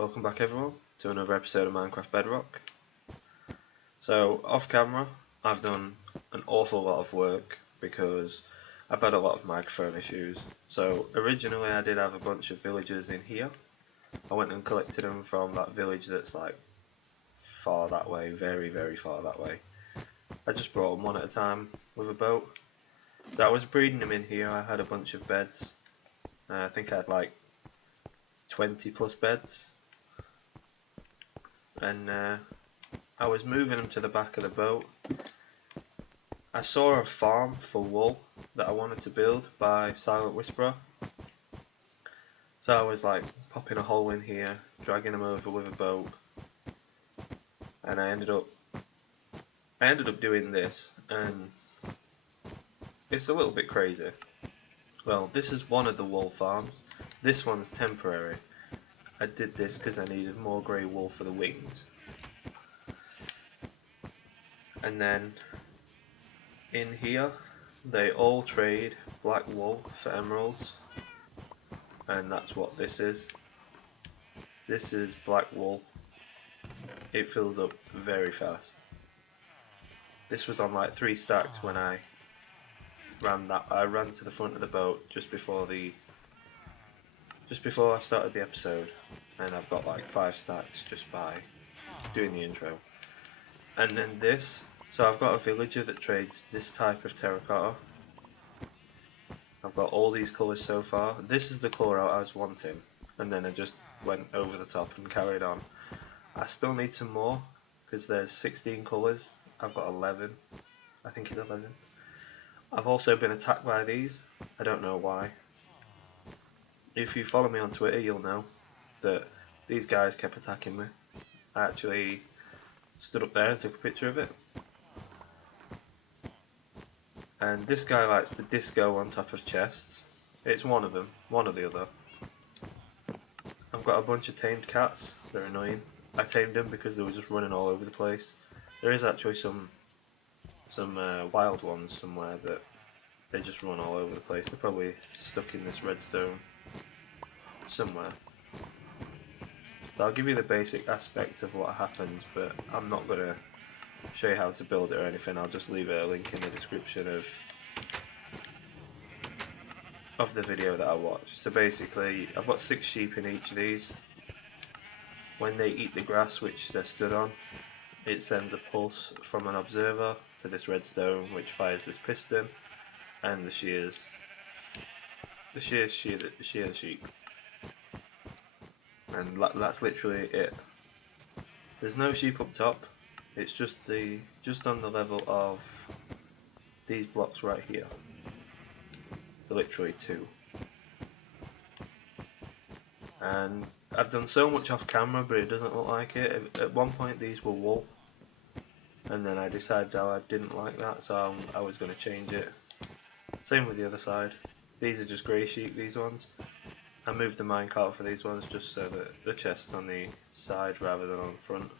Welcome back everyone to another episode of Minecraft Bedrock. So off camera I've done an awful lot of work because I've had a lot of microphone issues. So originally I did have a bunch of villagers in here. I went and collected them from that village that's like far that way, very far that way. I just brought them one at a time with a boat. So I was breeding them in here. I had a bunch of beds. I think I had like 20 plus beds. And I was moving them to the back of the boat. I saw a farm for wool that I wanted to build by Silent Whisperer. So I was like popping a hole in here, dragging them over with a boat, and I ended up doing this, and it's a little bit crazy. Well, this is one of the wool farms. This one's temporary. I did this because I needed more grey wool for the wings. And then in here they all trade black wool for emeralds, and that's what this is. This is black wool. It fills up very fast. This was on like 3 stacks when I ran to the front of the boat just before I started the episode, and I've got like 5 stacks just by doing the intro. And then this, so I've got a villager that trades this type of terracotta. I've got all these colours so far. This is the colour I was wanting, and then I just went over the top and carried on. I still need some more because there's 16 colours. I've got 11. I think it's 11. I've also been attacked by these. I don't know why. If you follow me on Twitter, you'll know that these guys kept attacking me. I actually stood up there and took a picture of it. And this guy likes to disco on top of chests. It's one of them, one or the other. I've got a bunch of tamed cats. They're annoying. I tamed them because they were just running all over the place. There is actually some wild ones somewhere that they just run all over the place. They're probably stuck in this redstone somewhere. So I'll give you the basic aspect of what happens, but I'm not going to show you how to build it or anything. I'll just leave a link in the description of the video that I watched. So basically I've got 6 sheep in each of these. When they eat the grass which they're stood on, it sends a pulse from an observer to this redstone which fires this piston, and the shears shear the sheep. And that's literally it. There's no sheep up top. It's just on the level of these blocks right here. So literally 2. And I've done so much off camera, but it doesn't look like it. At one point these were wool, and then I decided I didn't like that, so I was going to change it. Same with the other side. These are just grey sheep, these ones. I moved the minecart for these ones just so that the chest's on the side rather than on the front.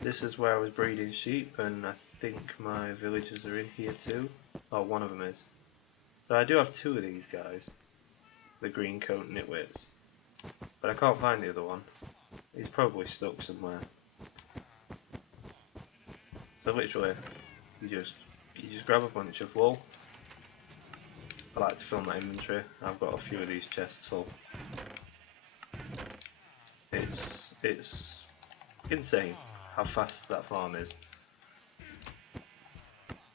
This is where I was breeding sheep, and I think my villagers are in here too. Oh, one of them is. So I do have 2 of these guys, the green coat nitwits, but I can't find the other one. He's probably stuck somewhere. So literally, you just grab a bunch of wool. I like to fill my inventory. I've got a few of these chests full. It's insane how fast that farm is.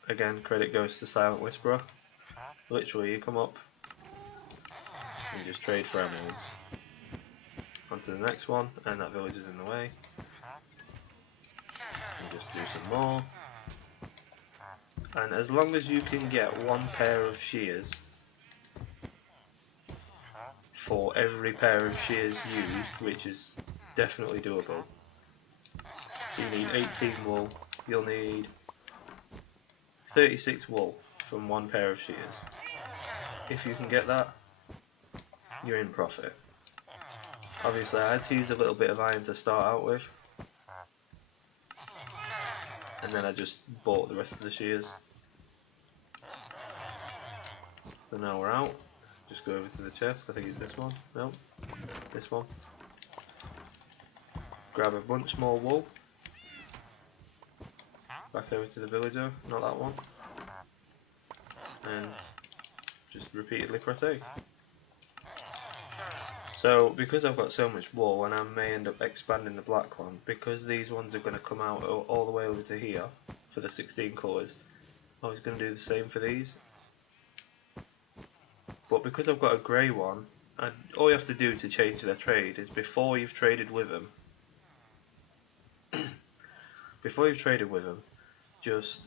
Again, credit goes to Silent Whisperer. Literally, you come up and you just trade for emeralds. On to the next one, and that village is in the way. And just do some more. And as long as you can get 1 pair of shears for every pair of shears used, which is definitely doable. So you need 18 wool, you'll need 36 wool from 1 pair of shears. If you can get that, you're in profit. Obviously I had to use a little bit of iron to start out with, and then I just bought the rest of the shears. So now we're out. Just go over to the chest. I think it's this one. No, this one. grab a bunch more wool, back over to the villager, not that one, and just repeatedly press A. So because I've got so much wool, and I may end up expanding the black one, because these ones are going to come out all the way over to here for the 16 colours, I was going to do the same for these. But because I've got a grey one, and all you have to do to change their trade is before you've traded with them, just,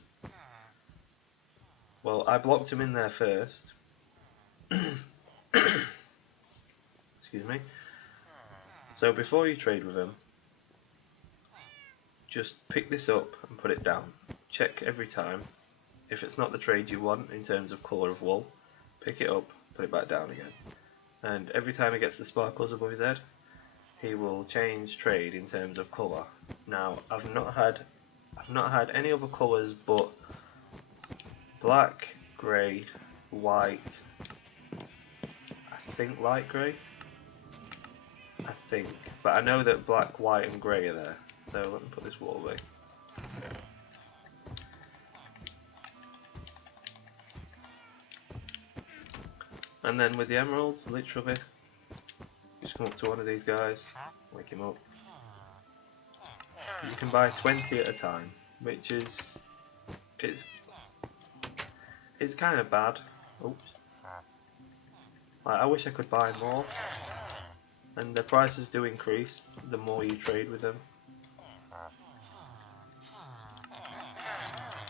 well, I blocked him in there first. Excuse me. So before you trade with him, just pick this up and put it down. Check every time. If it's not the trade you want in terms of colour of wool, pick it up, put it back down again. And every time he gets the sparkles above his head, he will change trade in terms of colour. Now, I've not had any other colours but black, grey, white, I think light grey. I think, but I know that black, white and grey are there. So let me put this wool away. And then with the emeralds, literally, just come up to one of these guys, wake him up. You can buy 20 at a time, which is, it's kind of bad. Oops. Like, I wish I could buy more. And the prices do increase the more you trade with them.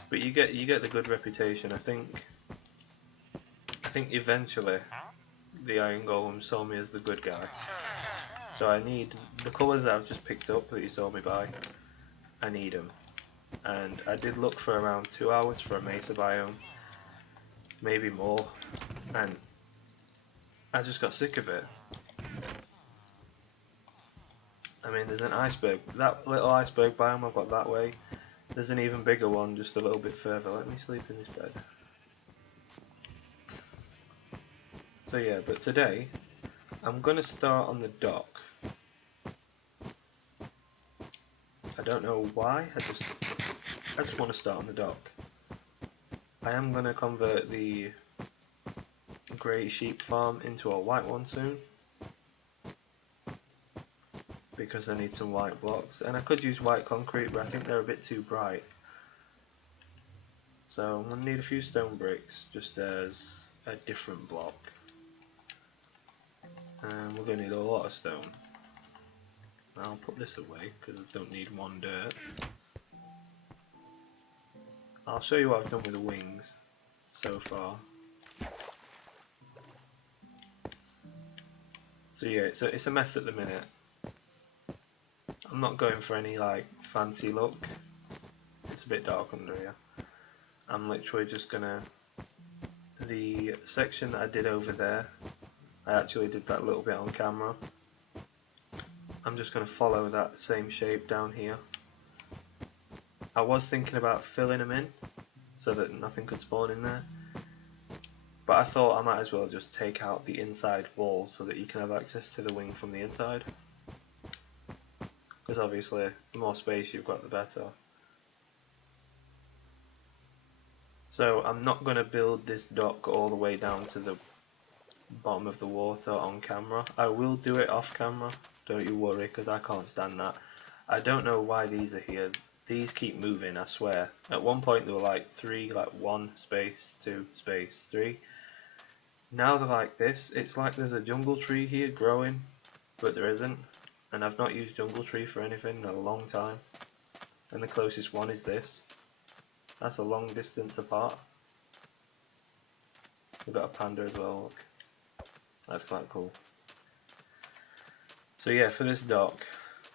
But you get the good reputation. I think eventually the Iron Golem saw me as the good guy. So I need the colours that I've just picked up that you saw me buy. I need them. And I did look for around 2 hours for a mesa biome, maybe more, and I just got sick of it. I mean, there's an iceberg, that little iceberg biome I've got that way. There's an even bigger one just a little bit further. Let me sleep in this bed. So yeah, but today I'm going to start on the dock. I don't know why, I just want to start on the dock. I am going to convert the grey sheep farm into a white one soon, because I need some white blocks, and I could use white concrete, but I think they're a bit too bright. So I'm going to need a few stone bricks just as a different block, and we're going to need a lot of stone. I'll put this away because I don't need one dirt. I'll show you what I've done with the wings so far. So yeah, it's a mess at the minute. I'm not going for any like fancy look. It's a bit dark under here. I'm literally just gonna, the section that I did over there, I actually did that little bit on camera. I'm just going to follow that same shape down here. I was thinking about filling them in so that nothing could spawn in there, but I thought I might as well just take out the inside wall so that you can have access to the wing from the inside, because obviously the more space you've got the better. So I'm not going to build this dock all the way down to the bottom of the water on camera. I will do it off camera, don't you worry, because I can't stand that. I don't know why these are here. These keep moving, I swear. At one point they were like 3, like 1 space, 2 space, 3. Now they're like this. It's like there's a jungle tree here growing, but there isn't. And I've not used jungle tree for anything in a long time. And the closest one is this. That's a long distance apart. We've got a panda as well, look. That's quite cool. So yeah, for this dock,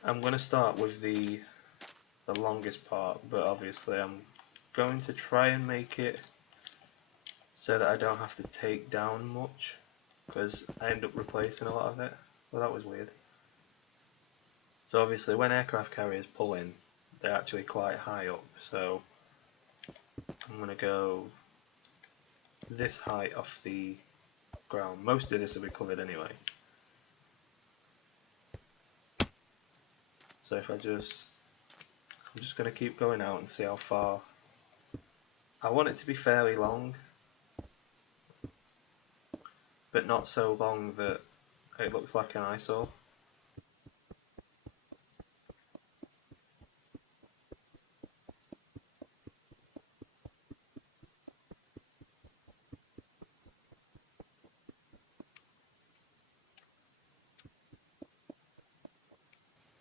I'm going to start with the longest part, but obviously I'm going to try and make it so that I don't have to take down much, because I end up replacing a lot of it. Well, that was weird. So obviously when aircraft carriers pull in, they're actually quite high up, so I'm going to go this height off the ground. Most of this will be covered anyway. So if I'm just going to keep going out and see how far. I want it to be fairly long, but not so long that it looks like an eyesore.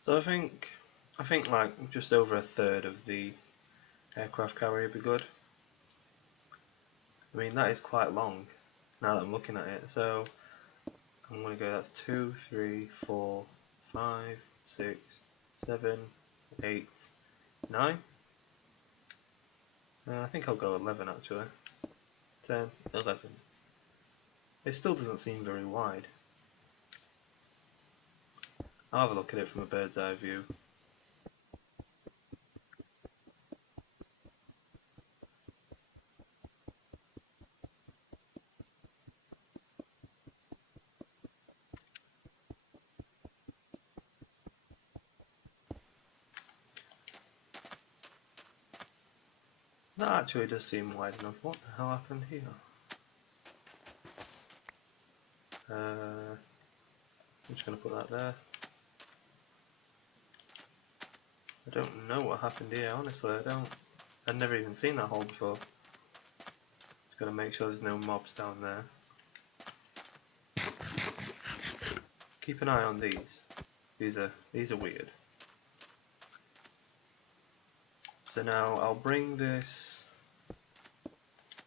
So I think like just over a third of the aircraft carrier would be good. I mean, that is quite long now that I'm looking at it. So I'm going to go, that's 2, 3, 4, 5, 6, 7, 8, 9. I think I'll go 11 actually. 10, 11. It still doesn't seem very wide. I'll have a look at it from a bird's eye view. That actually does seem wide enough. What the hell happened here? I'm just going to put that there. I don't know what happened here, honestly. I've never even seen that hole before. Just got to make sure there's no mobs down there. Keep an eye on these. These are weird. So now I'll bring this.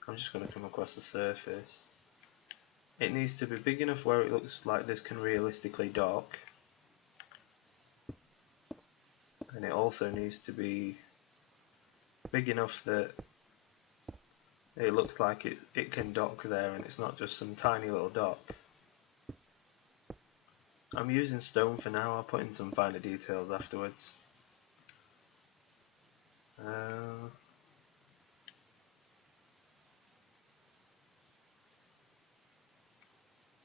I'm just going to come across the surface. It needs to be big enough where it looks like this can realistically dock. And it also needs to be big enough that it looks like it can dock there and it's not just some tiny little dock. I'm using stone for now, I'll put in some finer details afterwards.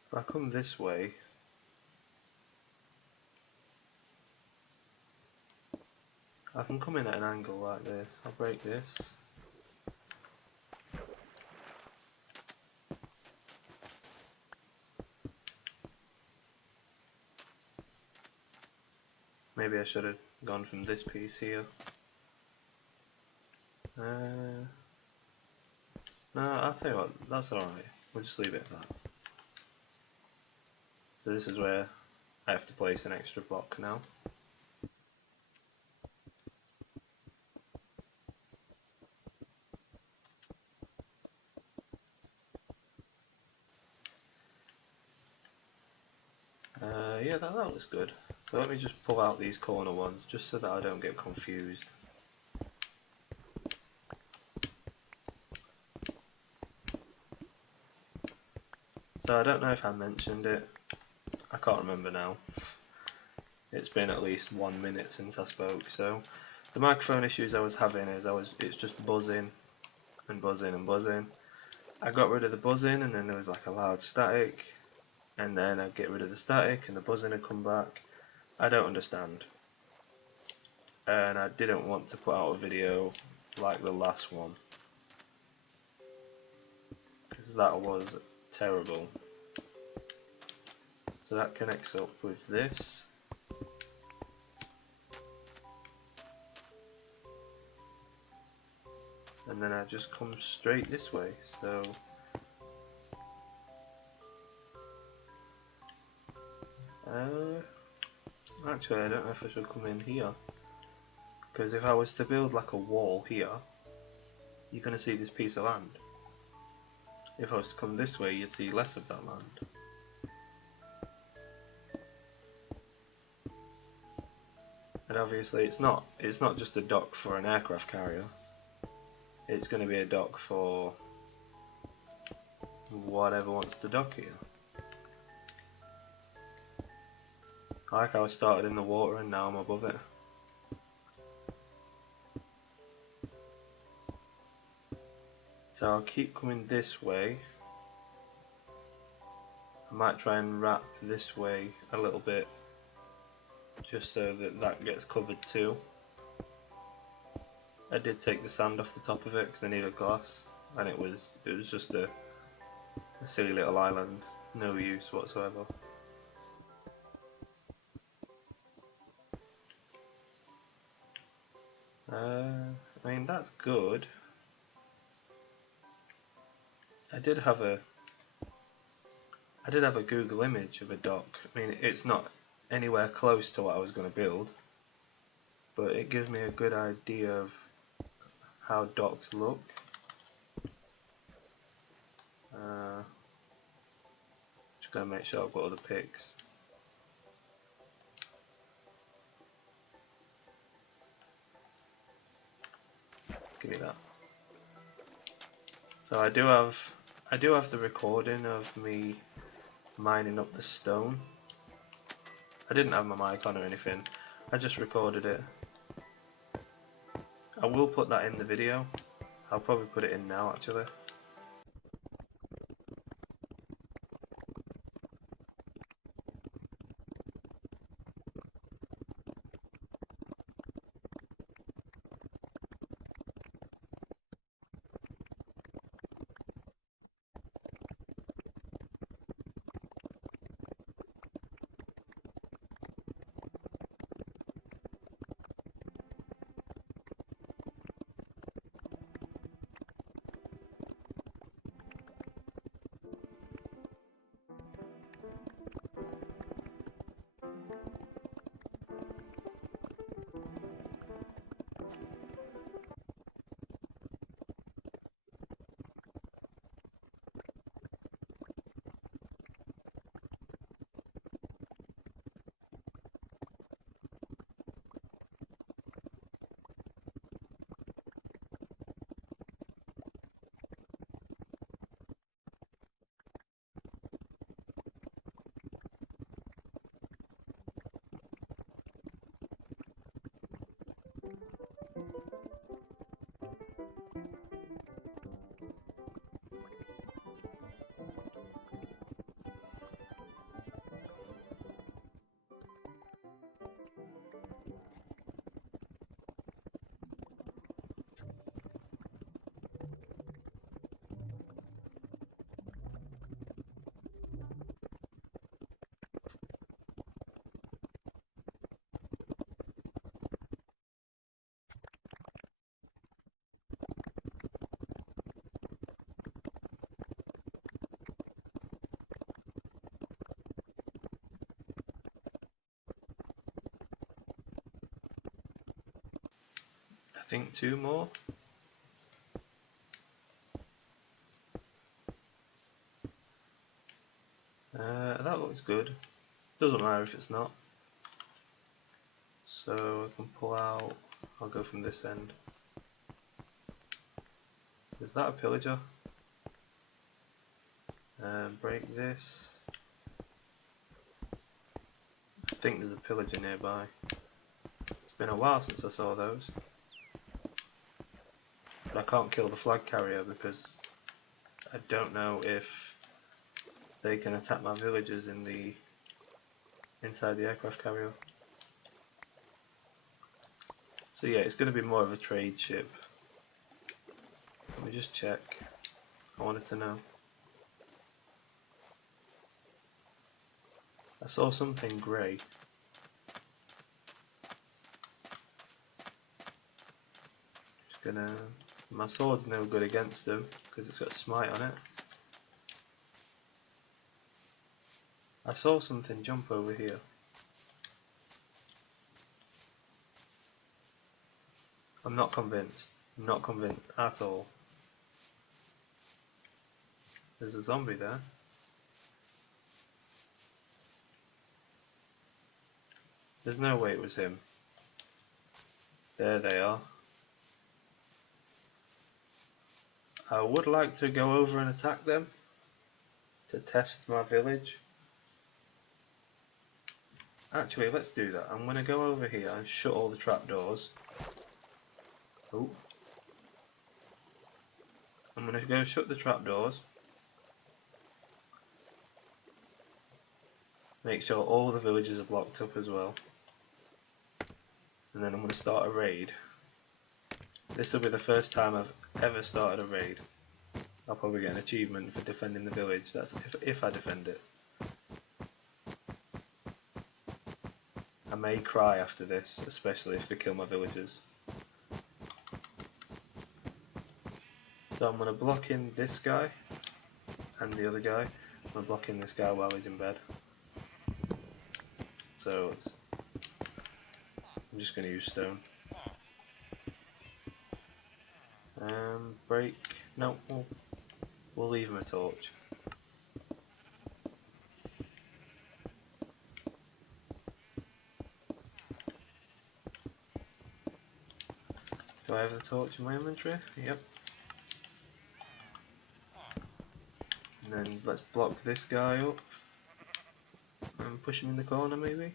If I come this way, I can come in at an angle like this. I'll break this. Maybe I should have gone from this piece here. No, I'll tell you what, that's alright. We'll just leave it at that. So this is where I have to place an extra block now. Yeah, that looks good. So let me just pull out these corner ones just so that I don't get confused. So I don't know if I mentioned it, I can't remember now. It's been at least 1 minute since I spoke, so the microphone issues I was having is it's just buzzing and buzzing and buzzing. I got rid of the buzzing and then there was like a loud static, and then I'd get rid of the static and the buzzing had come back. I don't understand. And I didn't want to put out a video like the last one, because that was terrible. So that connects up with this. And then I just come straight this way, so actually I don't know if I should come in here, because if I was to build like a wall here, you're going to see this piece of land. If I was to come this way, you'd see less of that land. And obviously it's not just a dock for an aircraft carrier. It's going to be a dock for whatever wants to dock here. Like I was started in the water and now I'm above it. So I'll keep coming this way. I might try and wrap this way a little bit just so that that gets covered too. I did take the sand off the top of it because I needed glass, and it was just a silly little island, no use whatsoever. I mean, that's good. I did have a Google image of a dock. I mean, it's not anywhere close to what I was going to build, but it gives me a good idea of how docks look. Just going to make sure I've got all the pics. Give me that. So I do have the recording of me mining up the stone. I didn't have my mic on or anything. I just recorded it. I will put that in the video. I'll probably put it in now actually. I think 2 more. That looks good. Doesn't matter if it's not. So I can pull out, I'll go from this end. Is that a pillager? Break this. I think there's a pillager nearby. It's been a while since I saw those. But I can't kill the flag carrier because I don't know if they can attack my villagers inside the aircraft carrier. So yeah, it's going to be more of a trade ship. Let me just check. I wanted to know. I saw something grey. Just gonna. My sword's no good against them because it's got smite on it. I saw something jump over here. I'm not convinced. I'm not convinced at all. There's a zombie there. There's no way it was him. There they are. I would like to go over and attack them to test my village. Actually, let's do that. I'm going to go over here and shut all the trapdoors. Oh. I'm going to go shut the trapdoors. Make sure all the villages are blocked up as well. and then I'm going to start a raid. This will be the first time I've ever started a raid. I'll probably get an achievement for defending the village. That's if I defend it. I may cry after this, especially if they kill my villagers. So I'm going to block in this guy and the other guy. I'm going to block in this guy while he's in bed. So I'm just going to use stone. Break. No, we'll leave him a torch. Do I have the torch in my inventory? Yep. And then let's block this guy up and push him in the corner maybe.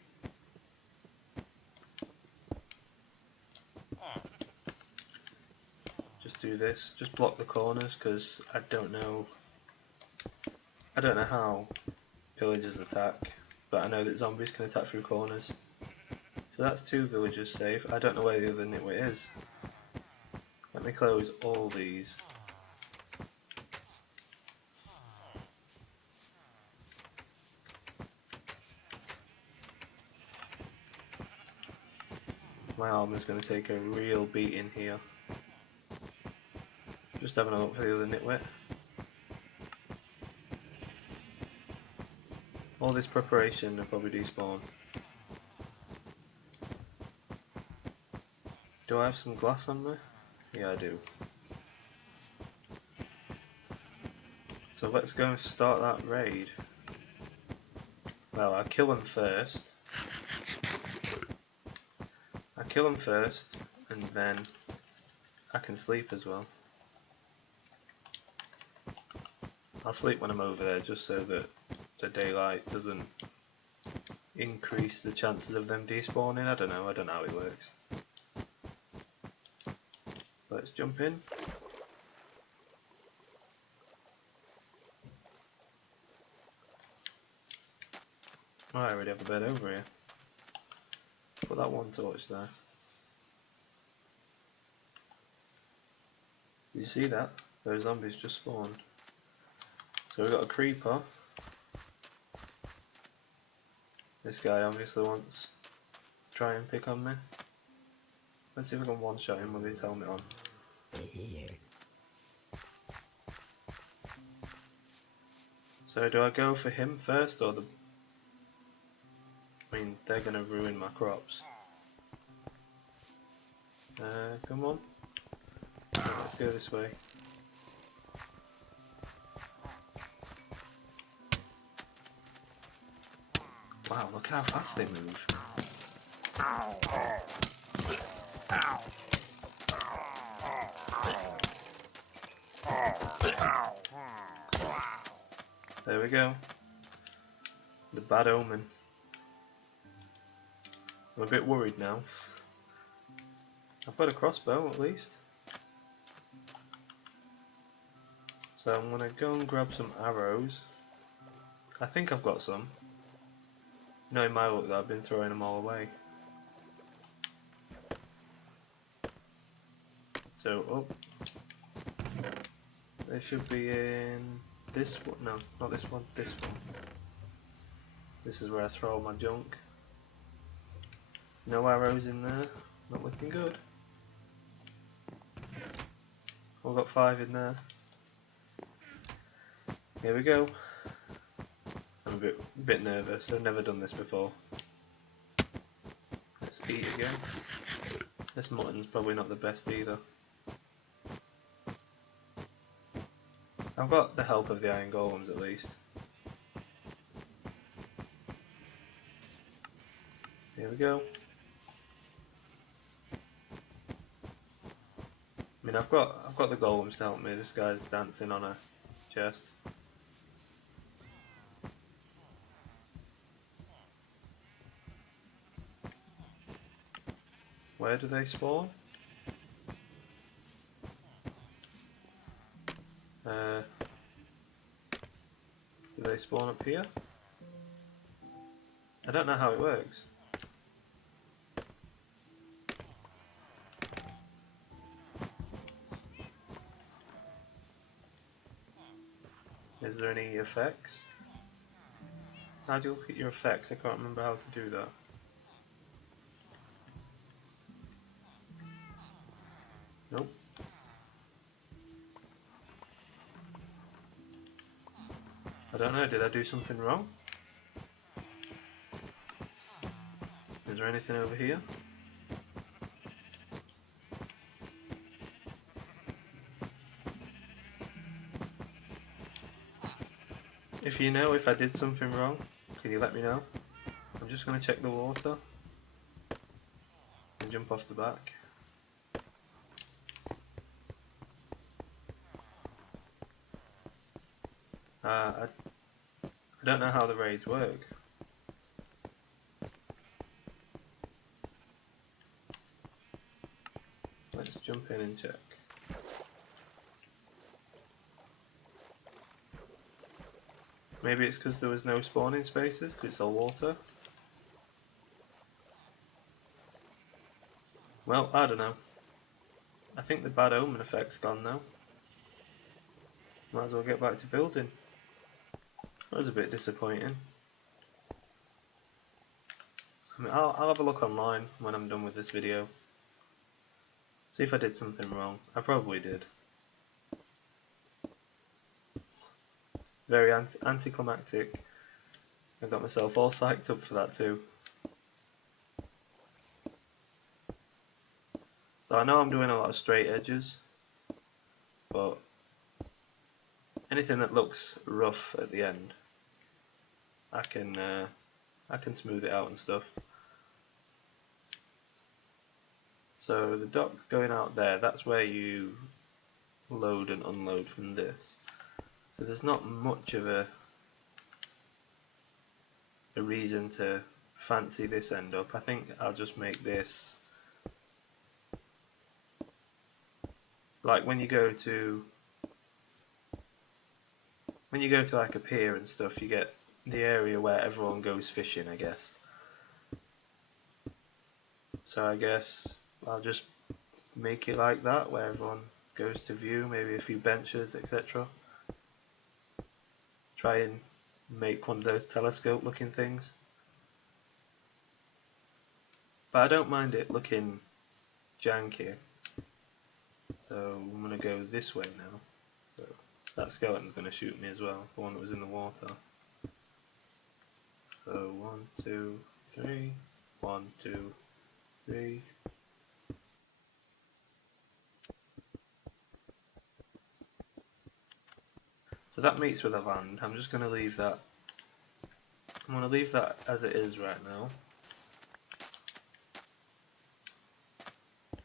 Just do this. Just block the corners because I don't know how villagers attack, but I know that zombies can attack through corners. So that's 2 villagers safe. I don't know where the other nitwit is. Let me close all these. My armor's going to take a real beating here. Just having a look for the other nitwit. All this preparation will probably despawn. Do I have some glass on me? Yeah, I do. So let's go and start that raid. Well, I'll kill him first. And then I can sleep as well. I'll sleep when I'm over there just so that the daylight doesn't increase the chances of them despawning. I don't know how it works. Let's jump in. Oh, I already have a bed over here. Put that one torch there. Did you see that? Those zombies just spawned. So we've got a creeper. This guy obviously wants to try and pick on me. Let's see if we can one-shot him with his helmet on. So do I go for him first or the... I mean, they're gonna ruin my crops. Come on. Let's go this way. Wow, look how fast they move. There we go. The bad omen. I'm a bit worried now. I've got a crossbow at least. So I'm gonna go and grab some arrows. I think I've got some. Knowing my luck that I've been throwing them all away. So up. They should be in this one. No, not this one. This one. This is where I throw all my junk. No arrows in there. Not looking good. I've got 5 in there. Here we go. I'm a bit nervous. I've never done this before. Let's eat again. This mutton's probably not the best either. I've got the help of the iron golems at least. Here we go. I mean, I've got the golems to help me. This guy's dancing on a chest. Where do they spawn? Do they spawn up here? I don't know how it works. Is there any effects? How do you look at your effects? I can't remember how to do that. Nope. I don't know, did I do something wrong? Is there anything over here? If you know if I did something wrong, can you let me know? I'm just going to check the water and jump off the back. I don't know how the raids work. Let's jump in and check. Maybe it's because there was no spawning spaces, because it's all water. Well, I don't know. I think the bad omen effect's gone now. Might as well get back to building. That was a bit disappointing. I mean, I'll have a look online when I'm done with this video. See if I did something wrong. I probably did. Very anticlimactic. I got myself all psyched up for that too. So I know I'm doing a lot of straight edges, but anything that looks rough at the end, I can smooth it out and stuff. So the dock's going out there, that's where you load and unload from this. So there's not much of a reason to fancy this end up. I think I'll just make this like when you go to like a pier and stuff, you get the area where everyone goes fishing, I guess. So I guess I'll just make it like that, where everyone goes to view, maybe a few benches, etc. Try and make one of those telescope looking things. But I don't mind it looking janky. So I'm going to go this way now. So that skeleton's going to shoot me as well, the one that was in the water. So 1, 2, 3, 1, 2, 3. So that meets with the land. I'm just going to leave that. I'm going to leave that as it is right now.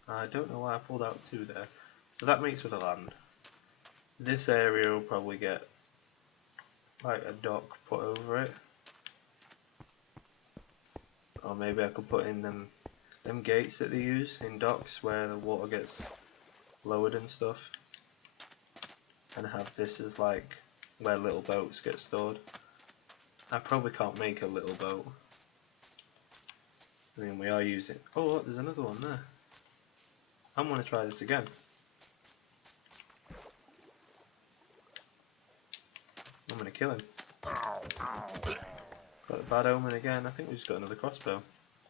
I don't know why I pulled out 2 there. So that meets with the land. This area will probably get like a dock put over it. Or maybe I could put in them gates that they use in docks where the water gets lowered and stuff. And have this as like where little boats get stored. I probably can't make a little boat. I mean, we are using. Oh, look, there's another one there. I'm going to try this again. I'm going to kill him. Got a bad omen again. I think we just got another crossbow.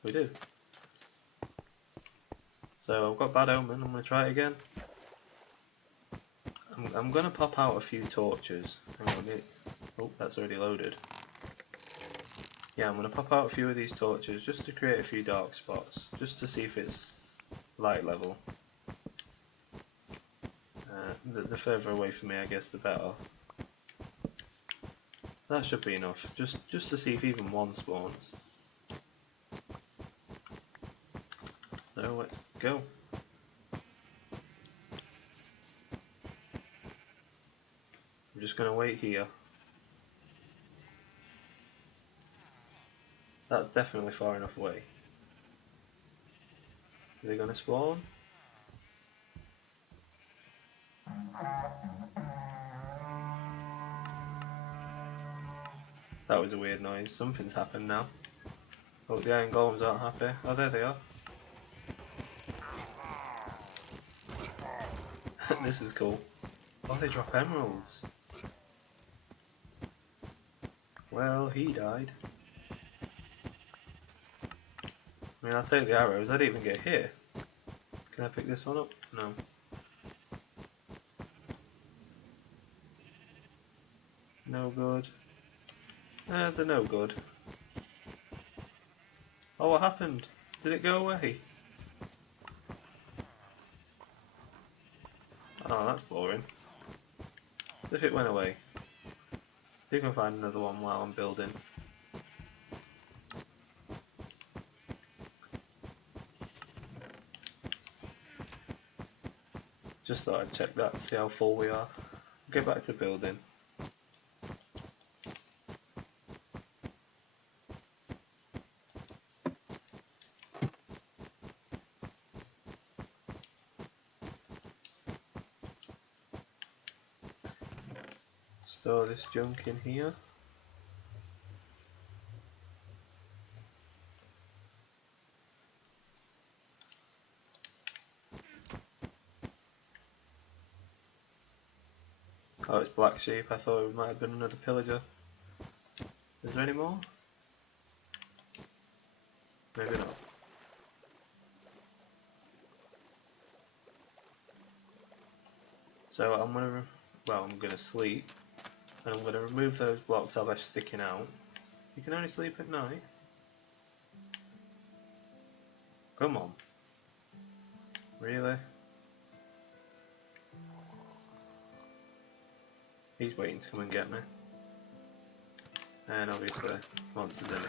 We do. So I've got bad omen. I'm going to try it again. I'm going to pop out a few torches. Oh, that's already loaded. Yeah, I'm going to pop out a few of these torches just to create a few dark spots, just to see if it's light level. The further away from me, I guess, the better. That should be enough, just to see if even one spawns. So let's go. I'm just going to wait here. That's definitely far enough away. Are they going to spawn? That was a weird noise. Something's happened now. Oh, the iron golems aren't happy. Oh, there they are. This is cool. Oh, they drop emeralds. Well, he died. I mean, I'll take the arrows. I didn't even get hit. Can I pick this one up? No. No good. They're no good. Oh, what happened? Did it go away? Oh, that's boring. As if it went away. See if I can find another one while I'm building. Just thought I'd check that to see how full we are. Get back to building. Store this junk in here. Oh, it's black sheep. I thought it might have been another pillager. Is there any more? Maybe not. So I'm gonna sleep, and I'm gonna remove those blocks I've left sticking out. You can only sleep at night. Come on. Really? He's waiting to come and get me. And obviously, monsters in it.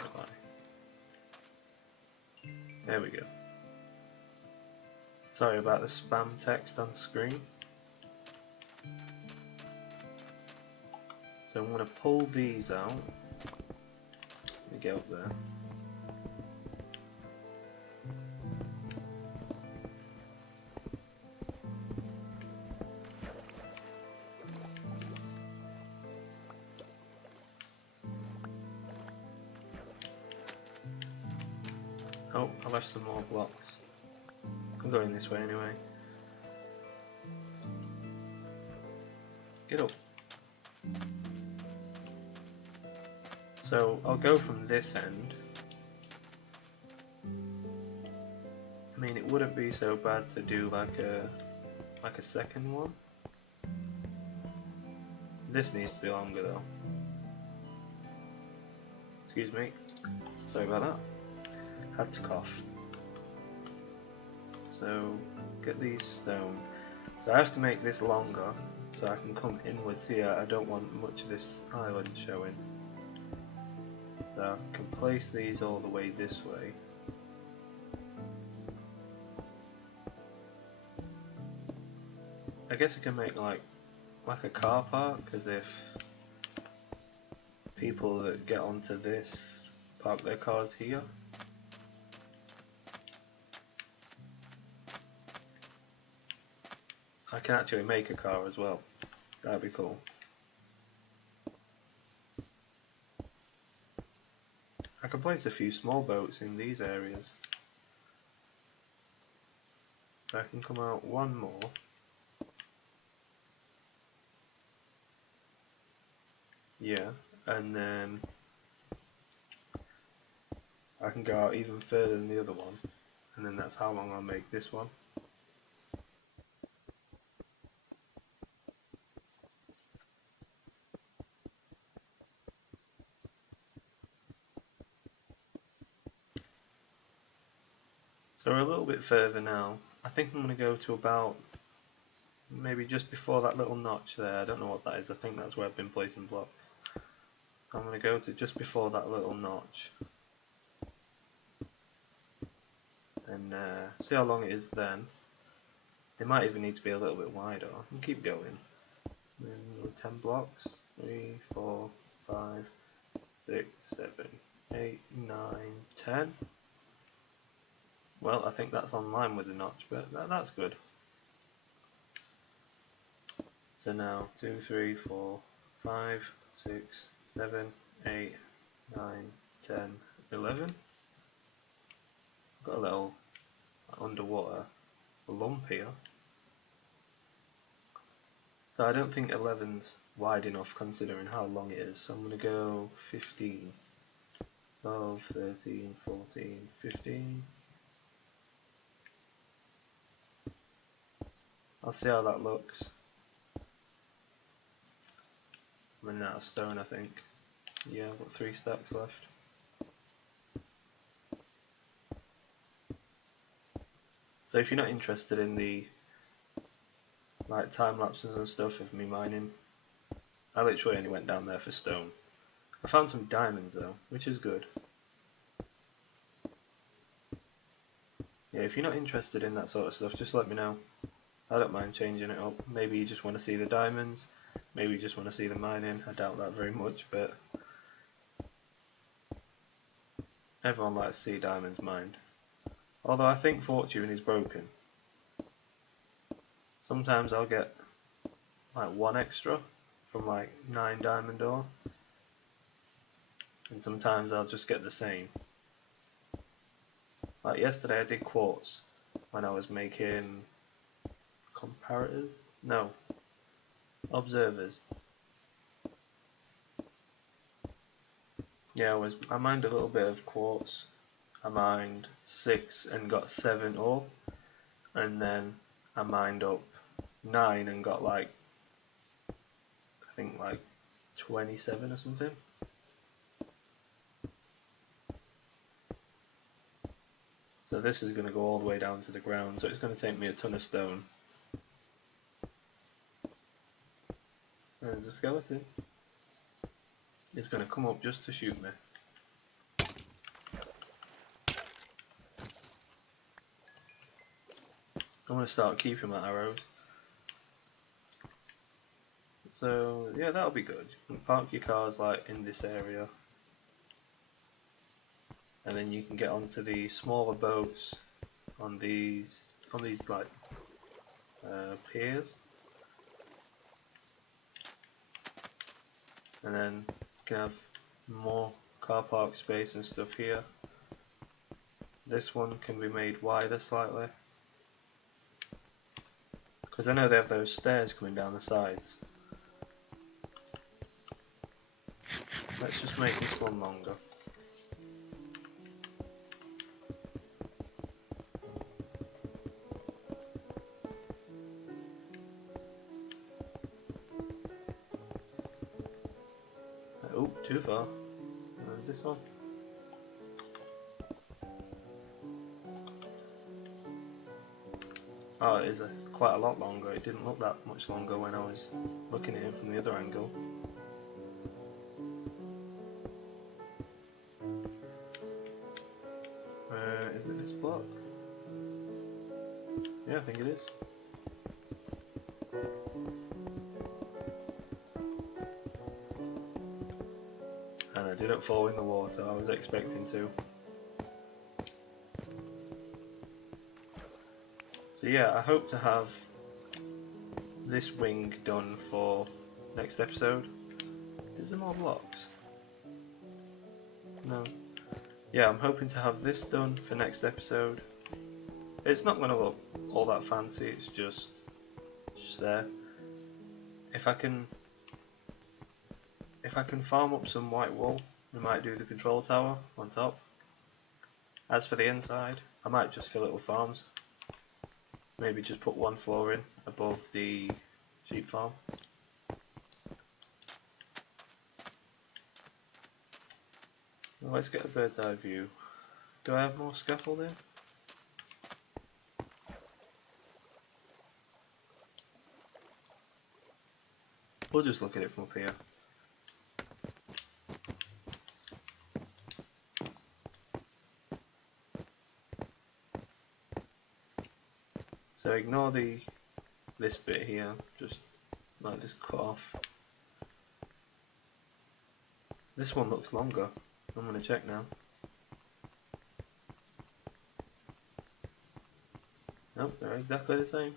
There we go. Sorry about the spam text on screen. So I'm going to pull these out. Let me get up there. Oh, I left some more blocks. I'm going this way anyway. Get up. So I'll go from this end. I mean, it wouldn't be so bad to do like a second one. This needs to be longer though. Excuse me. Sorry about that. Had to cough. So get these stone. So I have to make this longer so I can come inwards here. I don't want much of this island showing. So I can place these all the way this way. I guess I can make like a car park, as if people that get onto this park their cars here. I can actually make a car as well. That'd be cool. I can place a few small boats in these areas. I can come out one more. Yeah, and then I can go out even further than the other one, and then that's how long I'll make this one. So we're a little bit further now. I think I'm going to go to about maybe just before that little notch there. I don't know what that is. I think that's where I've been placing blocks. I'm going to go to just before that little notch and see how long it is then. It might even need to be a little bit wider. I can keep going. Then 10 blocks. 3, 4, 5, 6, 7, 8, 9, 10. Well, I think that's on line with the notch, but that's good. So now 2, 3, 4, 5, 6, 7, 8, 9, 10, 11. Got a little underwater lump here. So I don't think 11's wide enough considering how long it is. So I'm going to go 15, 12, 13, 14, 15. I'll see how that looks. I'm running out of stone, I think. Yeah, I've got 3 stacks left. So if you're not interested in the like time lapses and stuff of me mining, I literally only went down there for stone. I found some diamonds though, which is good. Yeah, if you're not interested in that sort of stuff, just let me know. I don't mind changing it up. Maybe you just want to see the diamonds, maybe you just want to see the mining. I doubt that very much, but everyone likes to see diamonds mined. Although I think fortune is broken. Sometimes I'll get like 1 extra from like 9 diamond ore, and sometimes I'll just get the same. Like yesterday I did quartz when I was making comparators? No, observers. Yeah, I mined a little bit of quartz. I mined 6 and got 7 ore, and then I mined up 9 and got like, I think like 27 or something. So this is going to go all the way down to the ground, so it's going to take me a ton of stone. There's a skeleton. It's going to come up just to shoot me. I'm going to start keeping my arrows. So yeah, that'll be good. You can park your cars like in this area, and then you can get onto the smaller boats on these like piers, and then you can have more car park space and stuff here. This one can be made wider slightly, because I know they have those stairs coming down the sides. Let's just make this one longer. Oh, too far. This one. Oh, it is quite a lot longer. It didn't look that much longer when I was looking at it from the other angle. Is it this block? Yeah, I think it is. And I didn't fall in the water, I was expecting to. So yeah, I hope to have this wing done for next episode. Is there more blocks? No. Yeah, I'm hoping to have this done for next episode. It's not going to look all that fancy, it's just there. If I can farm up some white wool, we might do the control tower on top. As for the inside, I might just fill it with farms. Maybe just put 1 floor in above the sheep farm. Well, let's get a bird's eye view. Do I have more scaffolding? We'll just look at it from up here. So ignore this bit here, just like this cut off. This one looks longer. I'm going to check now. Nope, they're exactly the same.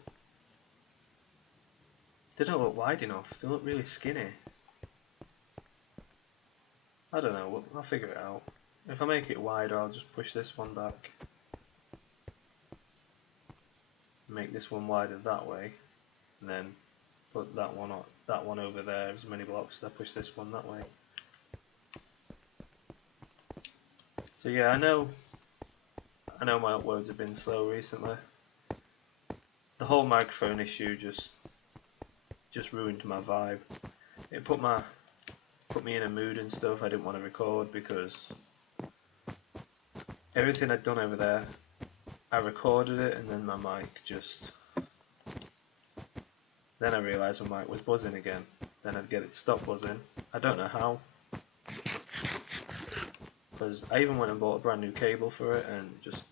They don't look wide enough, they look really skinny. I don't know, I'll figure it out. If I make it wider, I'll just push this one back. Make this one wider that way, and then put that one over there as many blocks as I push this one that way. So yeah, I know my uploads have been slow recently. The whole microphone issue just ruined my vibe. It put me in a mood and stuff. I didn't want to record because everything I'd done over there, I recorded it and then my mic just... Then I realised my mic was buzzing again. Then I'd get it to stop buzzing. I don't know how. Because I even went and bought a brand new cable for it and just...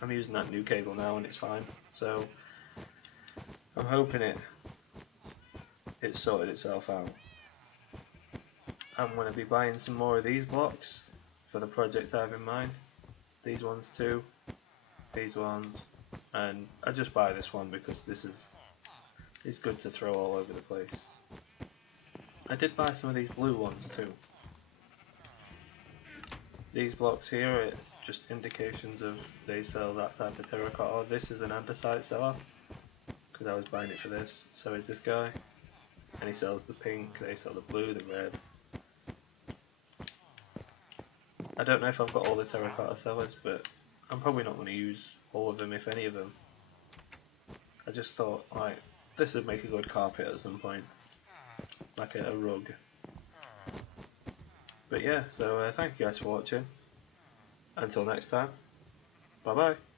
I'm using that new cable now and it's fine. So I'm hoping it sorted itself out. I'm going to be buying some more of these blocks for the project I have in mind. These ones too. These ones. And I just buy this one because it's good to throw all over the place. I did buy some of these blue ones too. These blocks here are just indications of they sell that type of terracotta. This is an andesite seller because I was buying it for this. So is this guy, and he sells the pink. They sell the blue, the red. I don't know if I've got all the terracotta sellers, but I'm probably not going to use all of them, if any of them. I just thought, like, this would make a good carpet at some point, like a rug. But yeah, so thank you guys for watching. Until next time, bye bye.